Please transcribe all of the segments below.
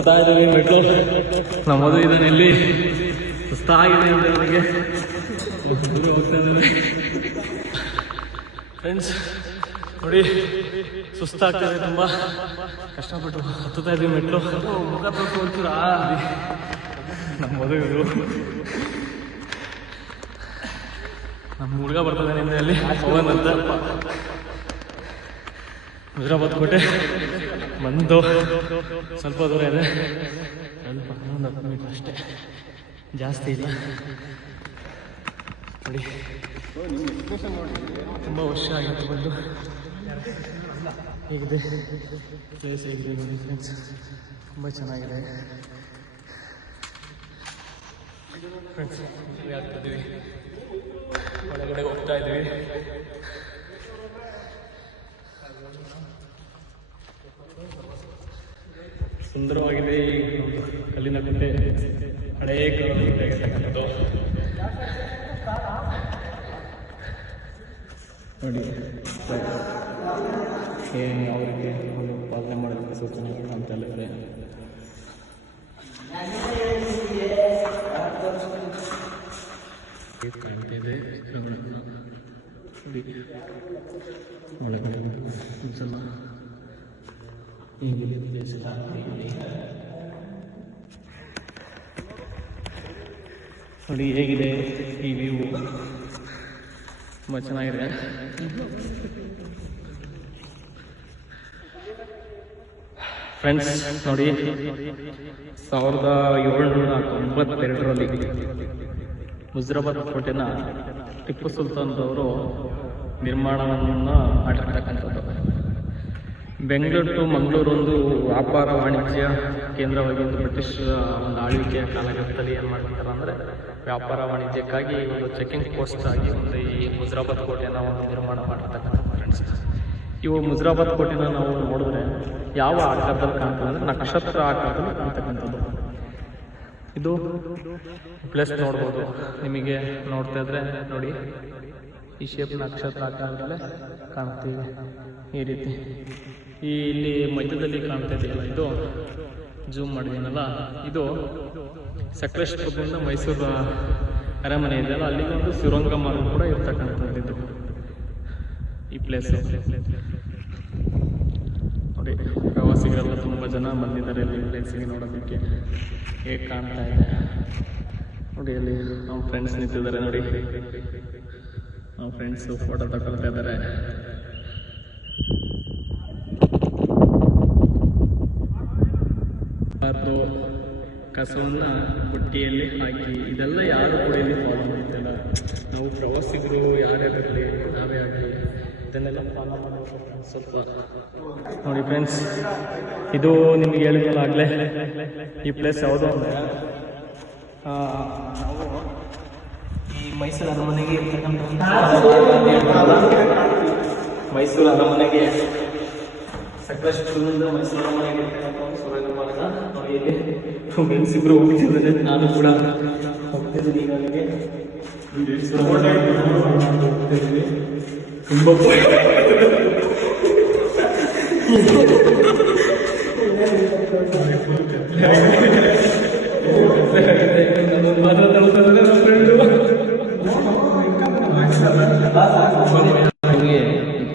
ಹತ್ತುತ್ತಾ ಇದ್ದೀವಿ ಮೆಟ್ಲು. ನಮ್ಮದು ಇದನ್ನು ಇಲ್ಲಿ ಸುಸ್ತಾಗಿದೆ ಅಂತ ಅವರಿಗೆ ಹೋಗ್ತಾ ಇದ್ದೇವೆ ಫ್ರೆಂಡ್ಸ್. ನೋಡಿ ಸುಸ್ತಾಗ್ತದೆ, ತುಂಬ ಕಷ್ಟಪಟ್ಟು ಹತ್ತುತ್ತಾ ಇದ್ದೀವಿ ಮೆಟ್ಲು. ಮುಖ ತೋರ್ತೀರಾ ನಮ್ಮ ಮದುವೆ ನಮ್ಮ ಹುಡುಗ ಬರ್ತದೆ ನಿನ್ನೆ ಅಲ್ಲಿ ಪವನ್ ಅಂತ. ಮುಜರಾಬಾದ್ ಕೋಟೆ ಬಂದು ಸ್ವಲ್ಪ ದೂರ ಇದೆ, ಸ್ವಲ್ಪ 10 ಮೀಟರ್ ಅಷ್ಟೇ, ಜಾಸ್ತಿ ಇಲ್ಲ. ನೋಡಿ ತುಂಬ ವರ್ಷ ಆಗಿತ್ತು ಬಂದು. ಹೇಗಿದೆ ಪ್ಲೇಸ್, ಹೇಗಿದೆ ನೋಡಿ ಫ್ರೆಂಡ್ಸ್, ತುಂಬ ಚೆನ್ನಾಗಿದೆ ಫ್ರೆಂಡ್ಸ್. ಆಗ್ತಿದ್ದೀವಿ, ಒಳಗಡೆ ಹೋಗ್ತಾ ಇದ್ದೀವಿ. ಸುಂದರವಾಗಿದೆ ಈ ಕಲ್ಲಿನ ಕಟ್ಟೆ, ಹಳೆಯ ಕಾಲದ್ದು ನೋಡಿ. ಏನು ಯಾವ ರೀತಿ ಒಂದು ಪಾಲನೆ ಮಾಡೋದಕ್ಕೆ ಸೂಚನೆಗಳು ಅಂತೆಲ್ಲ ಇದೆ. ಕಾಣ್ತಿದೆ ಒಳಗಡೆ ಒಂದ್ಸಲ ಹೇಗಿದೆ ಪ್ಲೇಸ್ ನೋಡಿ, ಹೇಗಿದೆ ಈ ವ್ಯೂ, ತುಂಬ ಚೆನ್ನಾಗಿದೆ. ಫ್ರೆಂಡ್ಸ್ ನೋಡಿ, 1792ರಲ್ಲಿ ಮುಜರಾಬಾದ್ ಕೋಟೆನ ಟಿಪ್ಪು ಸುಲ್ತಾನ್ರವರು ನಿರ್ಮಾಣವನ್ನು ಮಾಡಿರ್ತಕ್ಕಂಥದ್ದು. ಬೆಂಗಳೂರು ಟು ಮಂಗಳೂರು ಒಂದು ವ್ಯಾಪಾರ ವಾಣಿಜ್ಯ ಕೇಂದ್ರವಾಗಿ ಒಂದು ಬ್ರಿಟಿಷ್ ಒಂದು ಆಳ್ವಿಕೆಯ ಕಾಲಘಟ್ಟದಲ್ಲಿ ಏನು ಮಾಡ್ತಾರೆ ಅಂದರೆ, ವ್ಯಾಪಾರ ವಾಣಿಜ್ಯಕ್ಕಾಗಿ ಒಂದು ಚೆಕಿಂಗ್ ಪೋಸ್ಟ್ ಆಗಿ ಒಂದು ಈ ಮುಜರಾಬಾದ್ ಕೋಟೆಯನ್ನು ಒಂದು ನಿರ್ಮಾಣ ಮಾಡಿರ್ತಕ್ಕಂಥ ಫ್ರೆಂಡ್ಸ್. ಇವು ಮುಜರಾಬಾದ್ ಕೋಟೆನ ನಾವು ನೋಡಿದ್ರೆ ಯಾವ ಆಕಾರದಲ್ಲಿ ಕಾಣ್ತದೆ ಅಂದರೆ ನಕ್ಷತ್ರ ಆಕಾರದಲ್ಲಿ ಕಾಣ್ತಕ್ಕಂಥದ್ದು. ಇದು ಪ್ಲೇಸ್ ನೋಡ್ಬೋದು, ನಿಮಗೆ ನೋಡ್ತಾ ಇದ್ರೆ ನೋಡಿ ಈ ಶೇಪ್ ನಕ್ಷತ್ರ ಆಕಾರದಲ್ಲೇ ಕಾಣ್ತೀವಿ. ಈ ರೀತಿ ಇಲ್ಲಿ ಮಧ್ಯದಲ್ಲಿ ಕಾಣ್ತಾ ಇದೆಯಲ್ಲ, ಇದು ಜೂಮ್ ಮಾಡಿದ್ದೀನಲ್ಲ, ಇದು ಸಕಲೇಶಪುರದಿಂದ ಮೈಸೂರು ಅರಮನೆ ಇದೆಯಲ್ಲ, ಅಲ್ಲಿಗೆ ಒಂದು ಸುರಂಗ ಮಾರ್ಗ ಕೂಡ ಇರ್ತಕ್ಕಂಥದ್ದು ಈ ಪ್ಲೇಸ್. ನೋಡಿ ಪ್ರವಾಸಿಗರೆಲ್ಲ ತುಂಬ ಜನ ಬಂದಿದ್ದಾರೆ ಇಲ್ಲಿ ಪ್ಲೇಸಿಗೆ ನೋಡೋದಕ್ಕೆ. ಹೇಗೆ ಕಾಣ್ತಾ ಇದೆ ನೋಡಿ, ಅಲ್ಲಿ ನಮ್ಮ ಫ್ರೆಂಡ್ಸ್ ನಿಂತಿದ್ದಾರೆ ನೋಡಿ, ನಮ್ಮ ಫ್ರೆಂಡ್ಸು ಫೋಟೋ ತಗೊಳ್ತಾ ಇದ್ದಾರೆ. ಅದು ಕಸವನ್ನು ಬುಟ್ಟಿಯಲ್ಲಿ ಹಾಕಿ, ಇದೆಲ್ಲ ಯಾರು ಕೂಡ ಇಲ್ಲಿ ಫಾಲೋ ಮಾಡ್ತಿಲ್ಲ. ನಾವು ಪ್ರವಾಸಿಗರು ಯಾರ್ಯಾರಿರಲಿ, ನಾವೇ ಆಗಲಿ ಇದನ್ನೆಲ್ಲ ಫಾಲೋ ಮಾಡಬೇಕು ಸ್ವಲ್ಪ. ನೋಡಿ ಫ್ರೆಂಡ್ಸ್, ಇದು ನಿಮ್ಗೆ ಹೇಳಿದ್ಮೇಲೆ ಆಗಲೇ ಈ ಪ್ಲೇಸ್ ಯಾವುದು ಅಂದರೆ, ನಾವು ಈ ಮೈಸೂರು ಅರಮನೆಗೆ ಇರ್ತಕ್ಕಂಥ ಮೈಸೂರು ಅರಮನೆಗೆ ಸಕಲೇಶಪುರದಿಂದ ಮೈಸೂರು ಅರಮನೆಗೆ ಇರ್ತಕ್ಕಂಥ ಒಂದು ಸುರಂಗ ಮಾರ್ಗ ನೋಡಿ. ಇಲ್ಲಿ ಫ್ರೆಂಡ್ಸ್ ಇಬ್ಬರು ಹೋಗ್ತಿದ್ದಾರೆ, ನಾನು ಕೂಡ ಹೋಗ್ತಿದ್ದೀನಿ ಈಗಾಗಲೇ. ತುಂಬ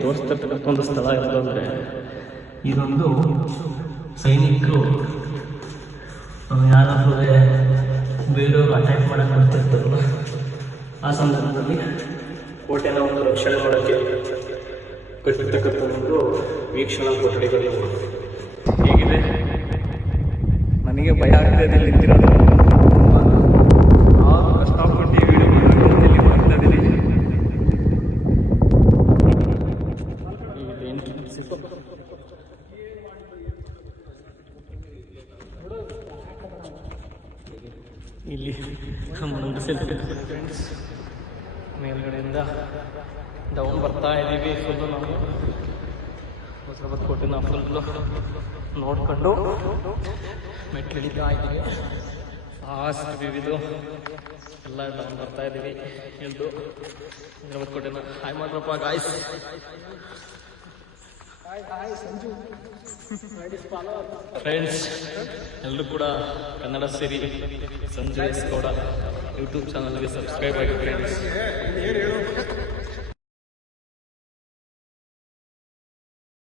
ತೋರಿಸ್ತಕ್ಕಂಥ ಒಂದು ಸ್ಥಳ ಇರೋದಂದ್ರೆ, ಇದೊಂದು ಸೈನಿಕರು ಯಾರಾದ್ರೂ ಬೇರೆಯವರು ಅಟ್ಯಾಕ್ ಮಾಡಕ್ಕೆ ಬರ್ತಿರ್ತಾರಲ್ಲ, ಆ ಸಂದರ್ಭದಲ್ಲಿ ಕೋಟೆನ ಒಂದು ರಕ್ಷಣೆ ಮಾಡೋಕ್ಕೆ ಕಟ್ಟಿರ್ತಕ್ಕಂಥ ಒಂದು ವೀಕ್ಷಣಾ ಕೊಠಡಿಗಳು. ಹೇಗಿದೆ, ನನಗೆ ಭಯ ಆಗ್ತಾಯಿದೆ ನಿಂತಿರೋದು. ಕಷ್ಟಪಟ್ಟು ಈ ವಿಡಿಯೋ ಮಾಡೋಕ್ಕೆ ಇಲ್ಲಿ ಮಾಡ್ತಾ ಇದ್ದೀನಿ. ಇಲ್ಲಿ ಫ್ರೆಂಡ್ಸ್ ಮೇಲ್ಗಡೆಯಿಂದ ಡೌನ್ ಬರ್ತಾ ಇದ್ದೀವಿ. ಫುಲ್ಲು ನಾವು ಮುಜರಾಬಾದ್ ಕೋಟೆನ ಫುಲ್ಲು ನೋಡ್ಕೊಂಡು ಮೆಟ್ಲು ಹಿಡಿತಾ ಇದ್ದೀವಿ. ಫಾಸ್ಟ್ ವಿವಿದು ಎಲ್ಲ ಡೌನ್ ಬರ್ತಾ ಇದ್ದೀವಿ. ಎಲ್ದು ಮುಜರಾಬಾದ್ ಕೋಟೆನ ಹಾಯ್ ಮಾಡ್ರಪ್ಪ ಗಾಯ್ಸ್. ಫ್ರೆಂಡ್ಸ್ ಎಲ್ಲರೂ ಕೂಡ ಕನ್ನಡ ಸೇರಿ ಸಂಜು ಎಸ್ ಗೌಡ ಯೂಟ್ಯೂಬ್ ಚಾನಲ್ಗೆ ಸಬ್ಸ್ಕ್ರೈಬ್ ಆಗಿ ಫ್ರೆಂಡ್ಸ್.